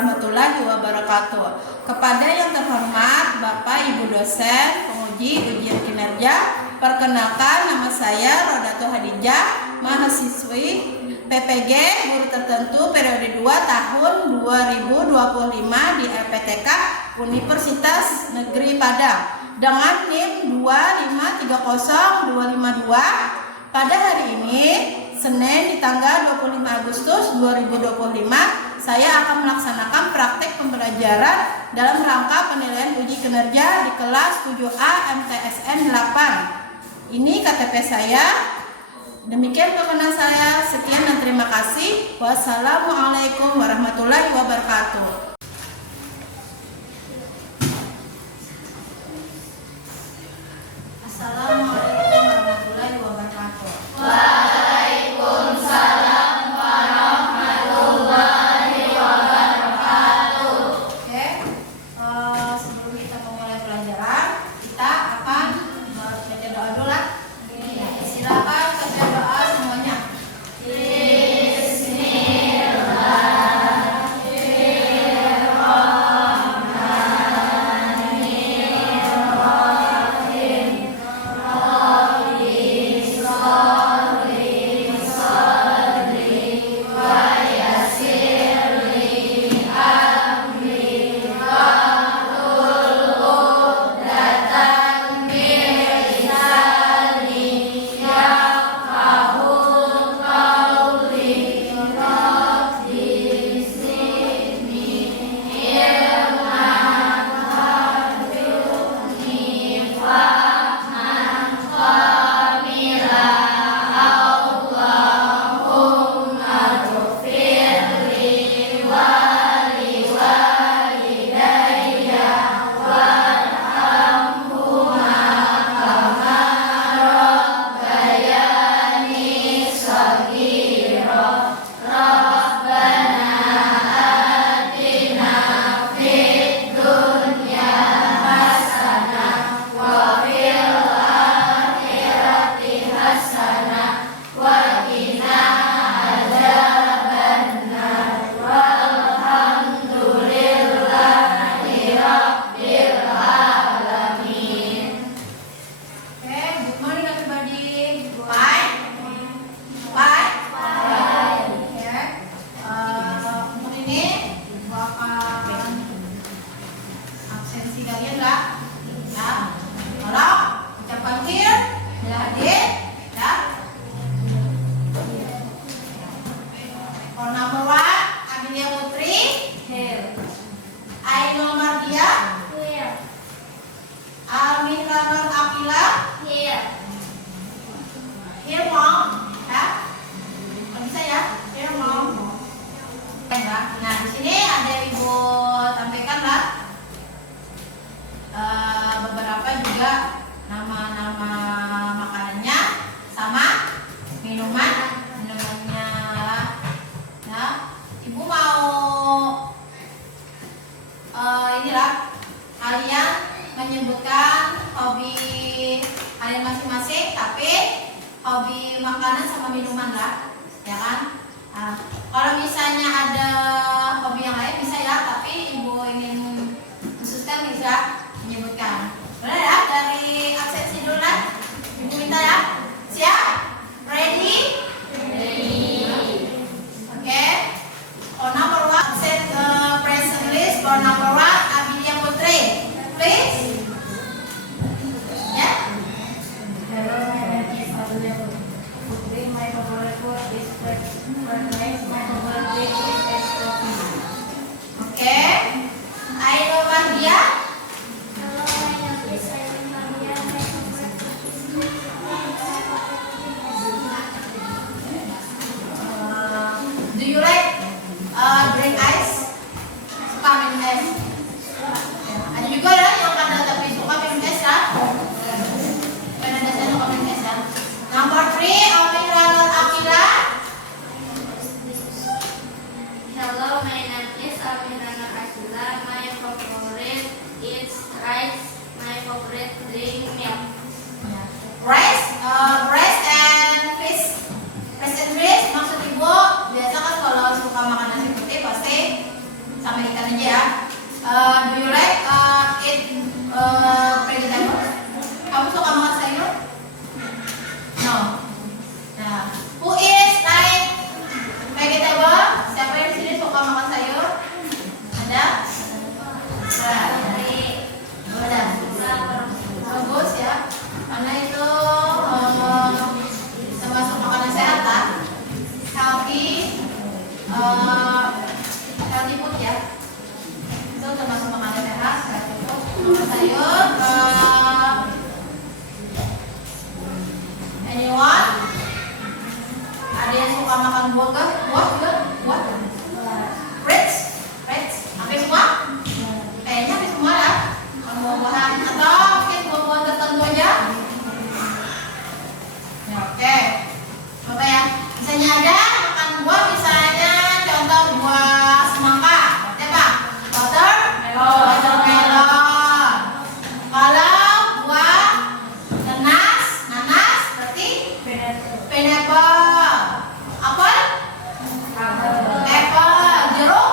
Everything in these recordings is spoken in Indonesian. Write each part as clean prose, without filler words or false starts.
warahmatullahi wabarakatuh. Kepada yang terhormat Bapak Ibu dosen, penguji ujian kinerja, perkenalkan nama saya Rodato Hadijah, mahasiswi PPG Guru Tertentu periode 2 tahun 2025 di LPTK Universitas Negeri Padang dengan NIM 2530252. Pada hari ini, Senin di tanggal 25 Agustus 2025, saya akan melaksanakan praktek pembelajaran dalam rangka penilaian uji kinerja di kelas 7A MTSN 8. Ini KTP saya. Demikian perkenalan saya. Sekian dan terima kasih. Wassalamualaikum warahmatullahi wabarakatuh. Assalamualaikum warahmatullahi wabarakatuh. Waalaikumsalam warahmatullahi wabarakatuh. Oke, sebelum kita memulai pelajaran, kita akan baca doa dulu lah. Silakan baca doa semuanya. Nah, di sini ada Ibu tampilkan lah beberapa juga nama-nama makanannya sama minumannya lah. Nah, Ibu mau inilah kalian menyebutkan hobi kalian masing-masing, tapi hobi makanan sama minuman lah, ya kan? Nah, kalau misalnya ada hobi yang lain bisa ya, tapi Ibu ingin khususkan bisa menyebutkan. Boleh ya, dari absensi dulu lah. Ibu minta ya. Siap? Ready? Ready. Oke. For number one, absent present list. For number one, Abidia Putri. Please. Ya. Hello, my name is Abidia Putri. My favorite food is fried rice. My favorite drink is iced coffee. Oke. Ayo Mardia. Hello, my name is Aileen Maria. My favorite food is Do you like drink ice? Suka minum es? Ada juga ya yang kadang tapi suka minum es ya. Kan ada saya suka minum es ya. Number 3, Amirul Akila. Hello, my name is Amirana Akila. My favorite is rice. My favorite drink milk. Rice and fish. Rice and fish maksud Ibu biasa kan kalau suka makan nasi putih pasti sama ikan aja ya. Do you like eat vegetables? Kamu suka makan sayur? No. Nah, who is like vegetable? Siapa yang di sini suka makan sayur? Ada? Ada. Bagus ya. Karena itu termasuk makanan sehat kan? Healthy food ya. Itu termasuk makanan sehat, makan sayur. Anyone? Ada yang suka makan buah kah? Buah juga? Buah? Fruits? Hampir semua? Kayaknya hampir semua ya. Buah-buahan atau mungkin buah-buahan tertentu aja. Ya, oke. Coba ya. Misalnya ada makan buah, misalnya contoh buah semangka. Apa? Watermelon. Kalau buah nanas berarti pineapple. Apel? Apple. Jeruk?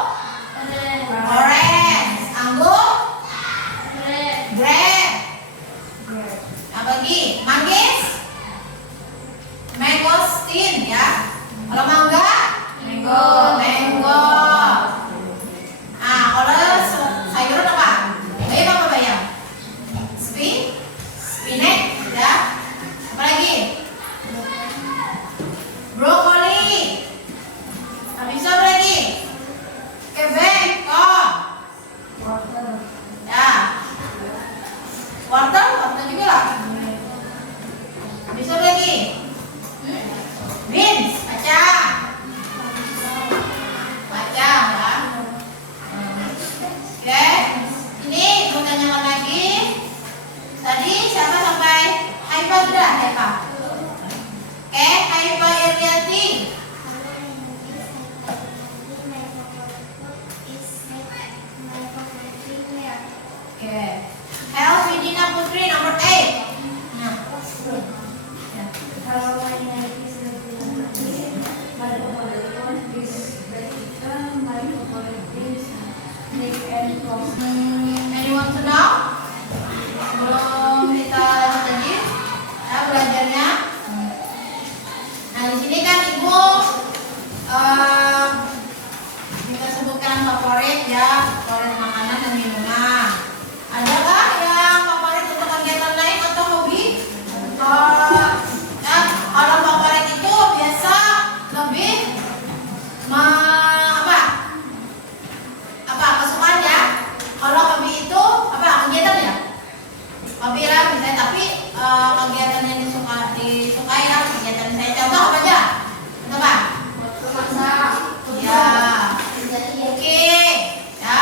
Orange. Anggur? Grape. Apa lagi? Manggis? Mangosteen ya. Kalau mangga? Mango. Kalau sayuran apa? Bayam apa bayam? Spinach ya. Apa lagi? Brokoli. Habis itu apa lagi? Kebab. Ya. Wortel juga lah. Habis itu apa lagi? Beans, kacang ya. Oke, ini mau tanyakan lagi. Tadi siapa sampai Haifa sudah? Haifa. Oke, Haifa Irianti. Oke, Helvi Dina Putri nomor 8. Nah. Hello, my name is my favorite is vegetable. My favorite is steak and pork. Anyone to know? Sebelum kita lanjut lagi ya belajarnya. Nah di sini kan ibu kita sebutkan favorit ya, favorit makanan dan minuman. Adakah yang favorit untuk kegiatan lain atau hobi? Kalau favorit itu biasa lebih kesukaan ya. Kalau hobi itu kegiatan ya. Hobi lah misalnya, tapi kegiatan yang disukai ya kegiatan saya. Contoh apa aja? Contoh apa? Masak. Ya. Oke. Ya.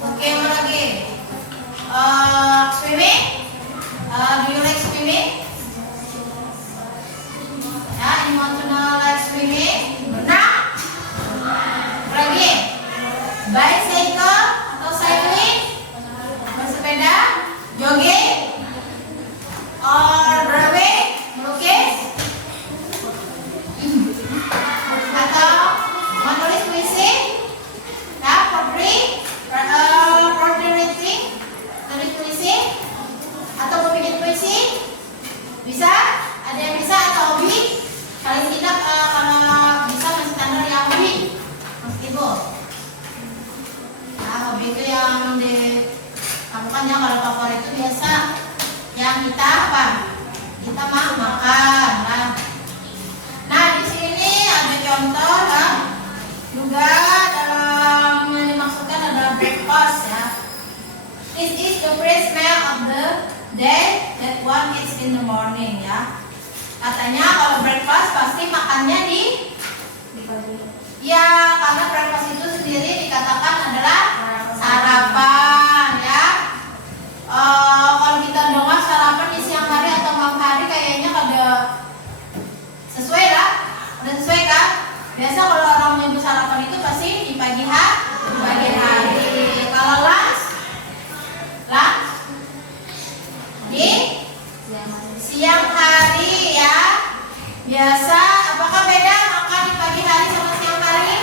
Oke, apa lagi? Swimming. Do you like swimming? Ya, you want to know like swimming? Berenang? Apa lagi? Bicycle atau cycling? Bersepeda? Jogging? Or drawing? Melukis? Atau menulis puisi? Ya, poetry writing? Tulis puisi? Atau membuat puisi? Bisa? Ada yang bisa atau hobi? Paling tidak kalau bisa masih standar yang hobi. Mas Ibu. Nah, hobi itu yang dilakukan ya. Kalau favorit itu biasa yang kita apa? Kita makan lah. Nah, di sini ada contoh ya. Juga dalam yang dimaksudkan adalah breakfast ya. This is the first meal of the day that one eats in the morning ya. Katanya kalau breakfast pasti makannya di pagi. Ya, karena breakfast itu sendiri dikatakan adalah sarapan ya. Kalau kita dengar sarapan di siang hari atau malam hari kayaknya kada sesuai lah. Udah sesuai kan? Biasa kalau orang menyebut sarapan itu pasti di pagi hari. Kalau lunch di siang hari ya. Biasa apakah beda makan di pagi hari sama siang hari?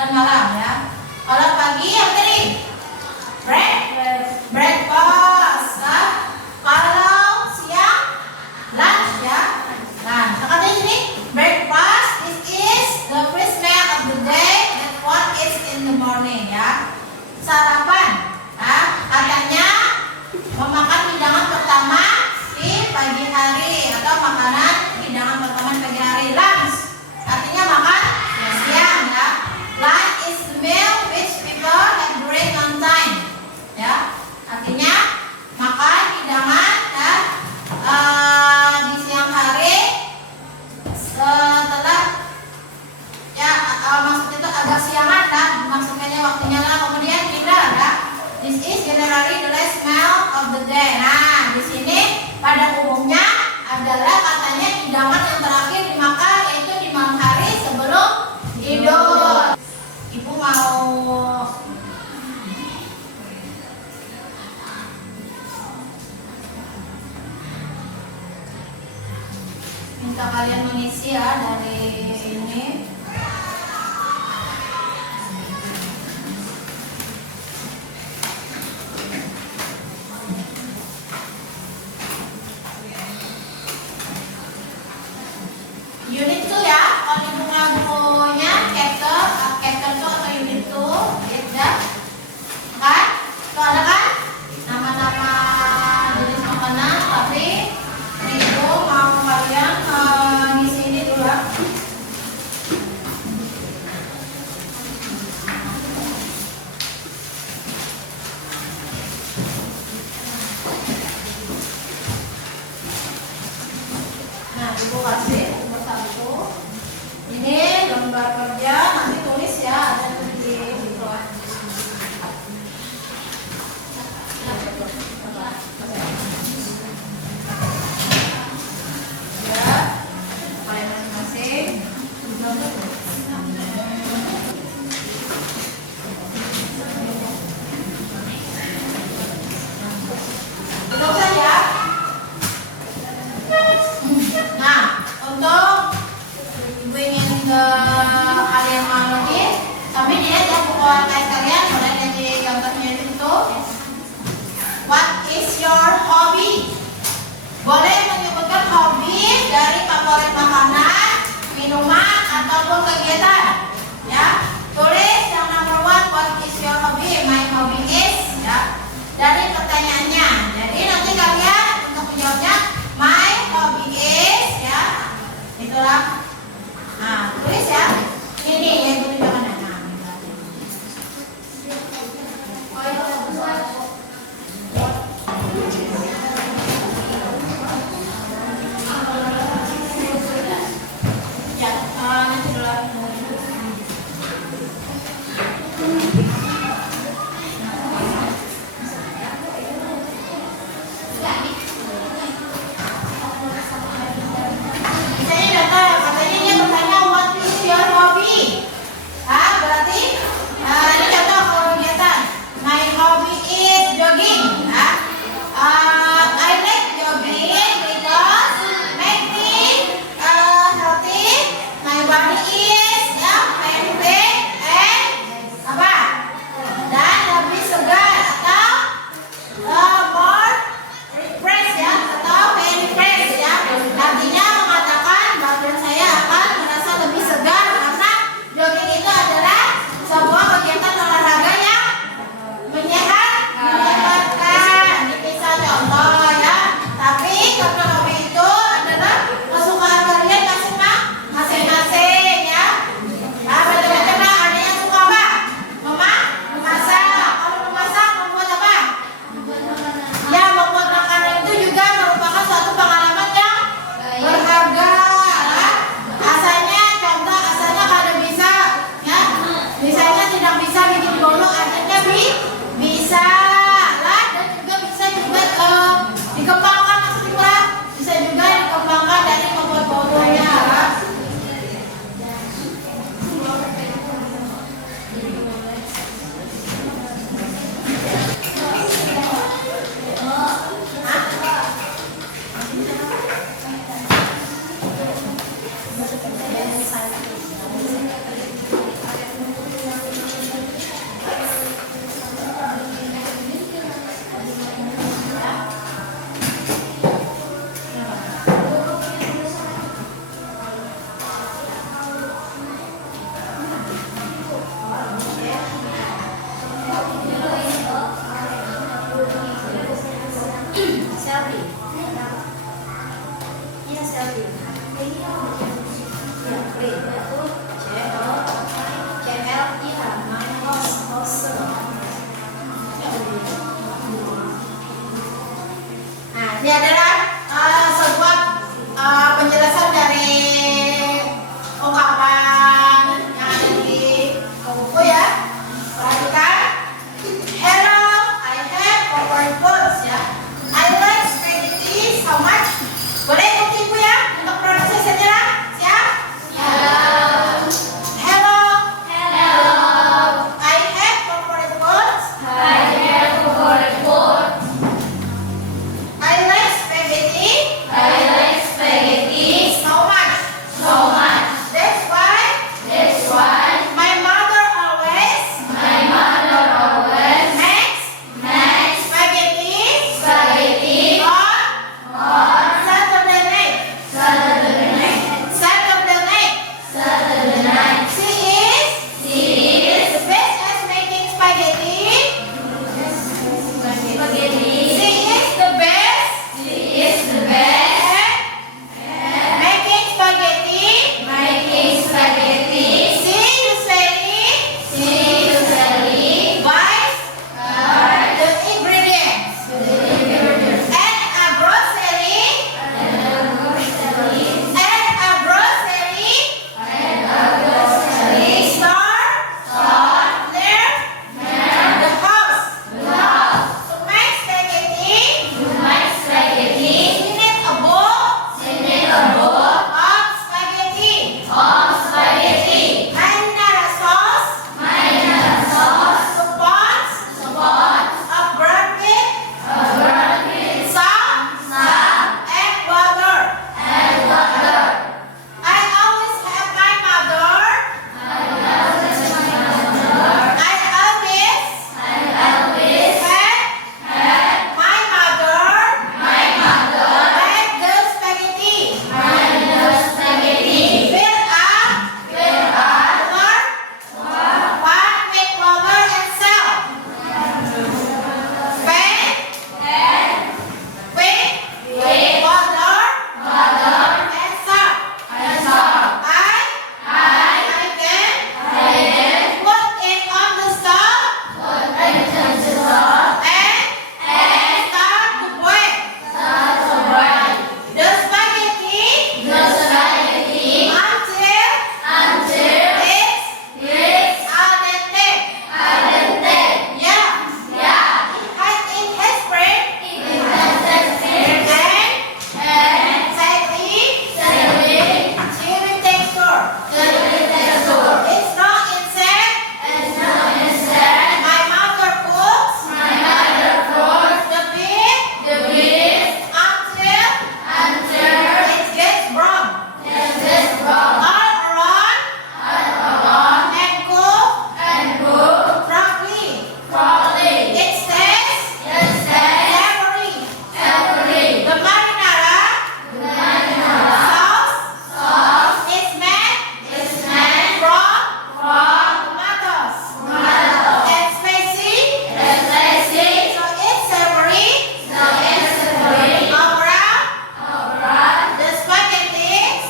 dan malam ya. Kalau pagi yang tadi breakfast. Nah, kalau siang lunch ya. Nah, kata ini breakfast is the first meal of the day and what is in the morning ya. Sarapan. Nah, katanya memakan hidangan pertama di pagi hari atau makanan hidangan pertama di pagi hari. Lunch artinya makan siang ya. Lunch is the meal which people have during lunchtime ya. Artinya makan hidangan ya di siang hari setelah ya maksudnya itu agak siangan lah, maksudnya waktunya lah, kemudian dinner ya. This is generally the last meal of the day. Nah, di sini pada umumnya adalah katanya hidangan yang terakhir dimakan yaitu di malam hari sebelum tidur. Ibu mau minta kalian mengisi ya dari ini. Unit 2 ya, kalau ibu bukunya chapter 2 atau unit 2 ya, kan? Itu ada kan? Nama-nama jenis makanan, tapi ibu mau kalian ngisi ini dulu ya. Nah, ibu kasih nomor 1. Ini lembar kerja, nanti tulis ya, ada di situ. Ya, kalian masing-masing. Belum saja. Nah, untuk ibu ingin ke ada yang mau lagi, sambil dilihat ya buku LKS kalian, mulai dari gambarnya itu. What is your hobby? Boleh menyebutkan hobi dari favorit makanan, minuman, ataupun kegiatan. Ya, tulis yang nomor 1, what is your hobby? My hobby is ya. Dari pertanyaannya. Jadi nanti kalian untuk menjawabnya my hobby is ya. Itulah. Nah, tulis ya. Ini yang tunjukkan nah. Oh, itu ya, nanti dulu. Selfie. Iya, selfie. Ya, klik itu CL, iya, my house. Nah, ini adalah sebuah penjelasan dari ungkapan yang ada di buku ya. Perhatikan. Hello, I have favorite foods ya. I like spaghetti so much. Boleh ikut ibu ya untuk pronunciation-nya lah. Siap? Hello. I have favorite foods. I like spaghetti so much. That's why my mother always makes spaghetti on Saturday night. She is the best at making spaghetti. She is the best at making spaghetti. She usually buys the ingredients at a grocery store near the house. To make spaghetti, we need a bowl of spaghetti, marinara sauce, 2 pots of garlic, salt, and water. I always have my mother. I always had my mother make the spaghetti. Fill up pot with water and salt. Pan with water and salt. I then put it on the stove and start to boil. The spaghetti until it's al dente. Yeah, it has bread and slightly chewy texture. It's not insect. My mother cooks the beef until it gets brown. All around and cook properly. It stays savory. The marinara sauce is made from tomatoes and spicy, so it's savory. Overall, the spaghetti is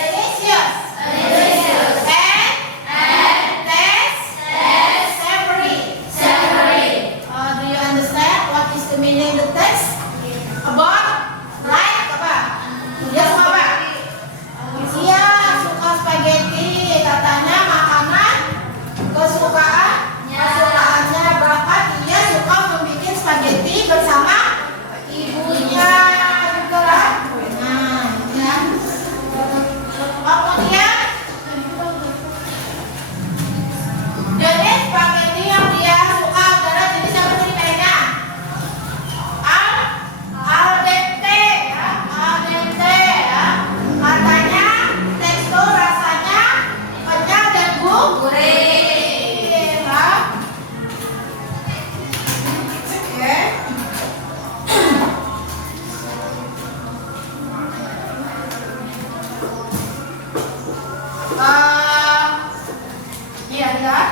delicious and tastes savory. Do you understand what is the meaning of the text? About like apa? Dia suka apa? Dia suka spaghetti. Katanya makanan kesukaannya bahkan dia suka membuat spaghetti bersama ibunya juga lah. Nah, ya. Kemudian jenis spaghetti yang dia suka adalah jenis apa tadi mereka? Al dente ya. Katanya tekstur rasanya kenyal dan gurih. Ya. Oke. Iya, lihat.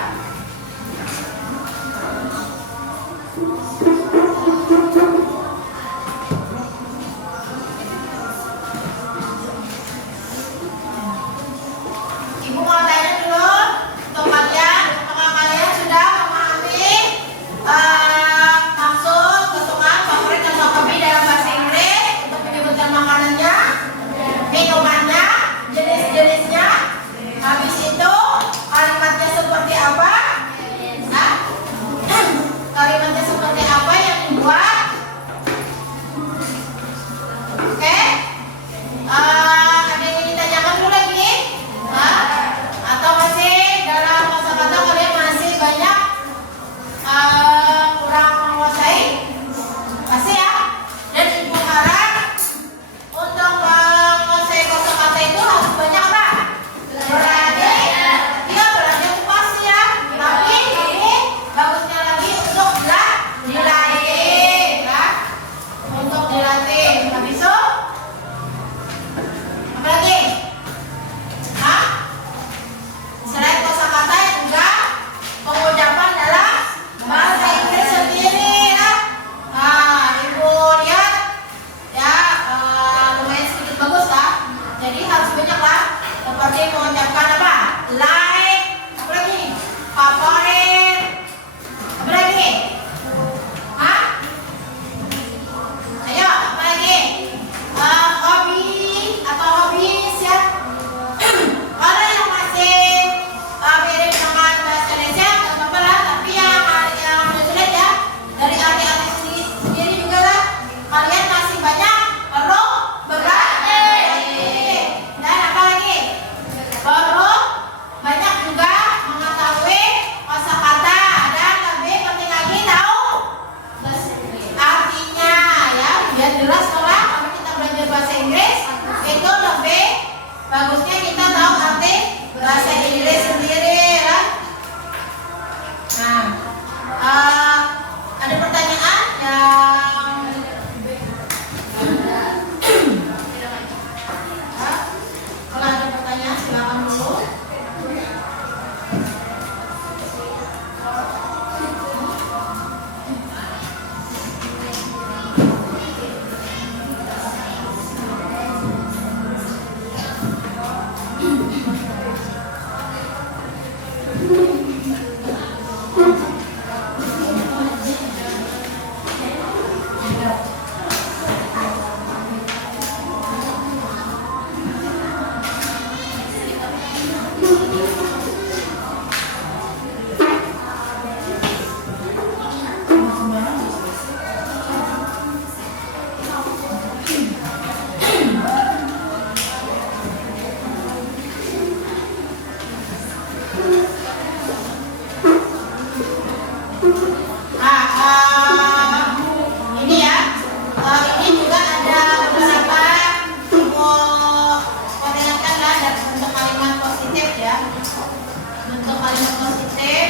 Bentuk kalimat positif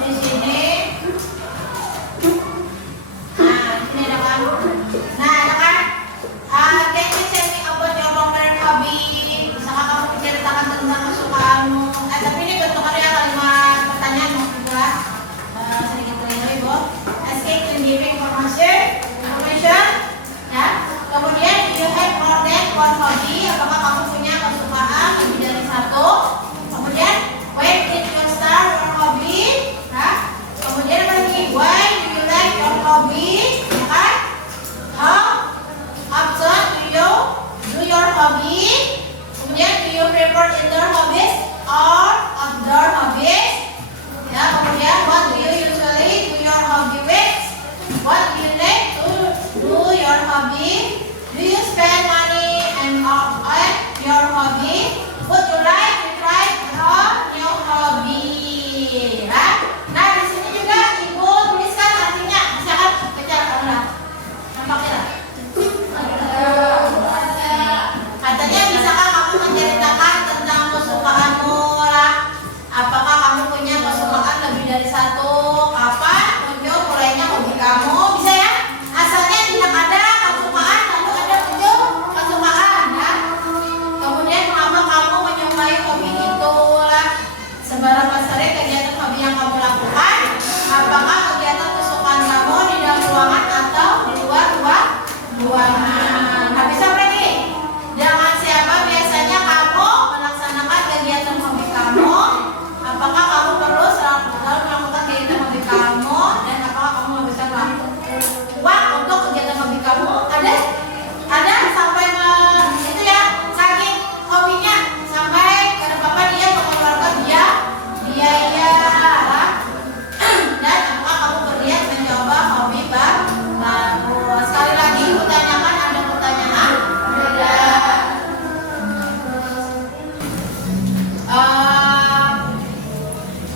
di sini. Nah, ini ada kan? Nah, ada kan? Can you tell me about your favorite hobby? Bisakah kamu menceritakan tentang kesukaanmu? Tapi ini bentukannya kalimat pertanyaan maksud gua. Sedikit lagi, Bu. Asking to giving information. Ya. Kemudian, do you have more than one hobby? Apakah kamu punya kesukaan lebih dari satu? Kemudian, when did you start your hobby? Ya. Kemudian lagi, why do you like your hobby? Ya kan? How often do you do your hobby? Kemudian, do you prefer indoor hobbies or outdoor hobbies? Ya, kemudian, what do you usually do your hobby with? What do you like to do your hobby? Do you spend money on your hobby? Would you like to try a new hobby? Nah, di sini juga Ibu tuliskan artinya. Misalkan kejar lah. Nampaknya lah. Katanya bisakah kamu menceritakan tentang kesukaanmu lah? Apakah kamu punya kesukaan lebih dari satu? Kapan muncul mulainya hobi kamu? Bisa ya? Asalnya tidak ada kesukaan, lalu ada muncul kesukaan ya. Kemudian mengapa kamu menyukai hobi itu lah? Seberapa sering kegiatan hobi yang kamu lakukan? Apakah kegiatan kesukaan kamu di dalam ruangan atau di luar ruangan? Nah, bisa lagi. Dengan siapa biasanya kamu melaksanakan kegiatan hobi kamu? Apakah kamu perlu selalu melakukan kegiatan hobi kamu? Dan apakah kamu menghabiskan uang untuk kegiatan hobi kamu? Ada sampai itu ya, saking hobinya sampai ke apa dia mengeluarkan biaya lah. Dan apakah kamu berniat mencoba hobi baru? Sekali lagi kutanyakan, ada pertanyaan?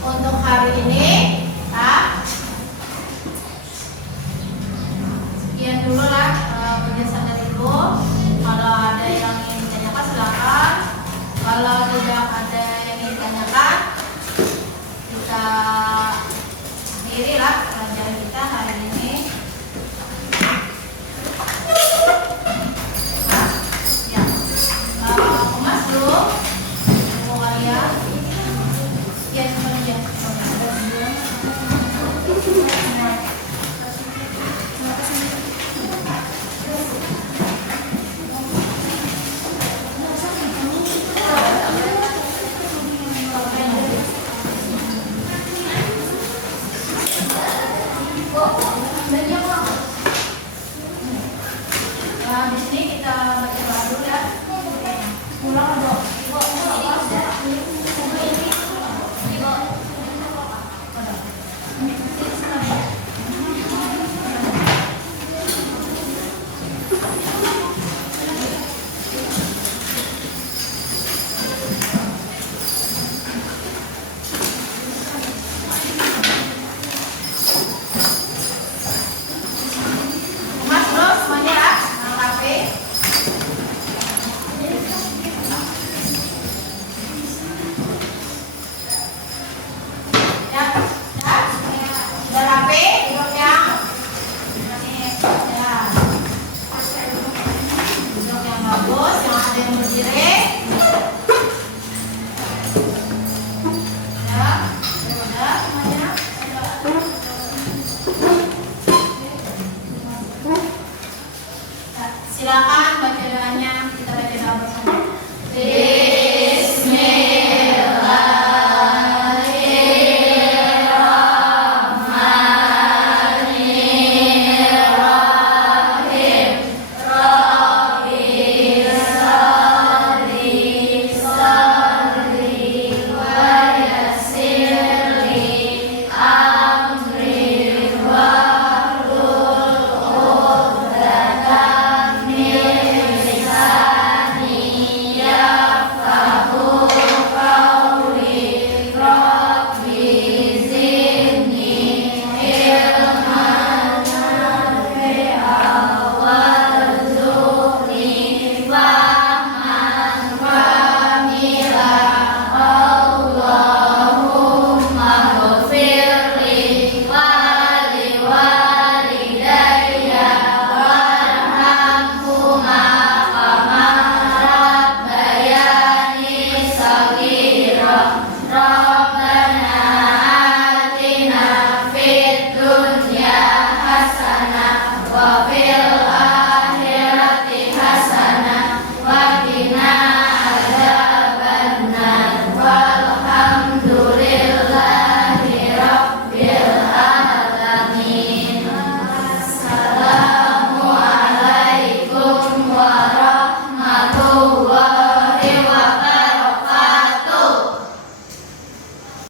Untuk hari ini sekian dulu lah penjelasan dari Ibu. Kalau ada yang ingin ditanyakan silakan. Kalau tidak ada yang ingin ditanyakan, kita akhiri lah pelajaran kita hari ini. Ya, kemas dulu buku kalian. Ya, semuanya. Nah, di sini kita baca doa dulu ya. Pulang dong. Mas bro, semuanya ya, kafe. Ya, sudah rapi, duduknya. Ya, duduk yang bagus, yang ada yang berdiri. Ya, sudah semuanya. Silakan baca doanya, kita baca doa bersama. Bismillahirrahmanirrahim. Rabbi Draw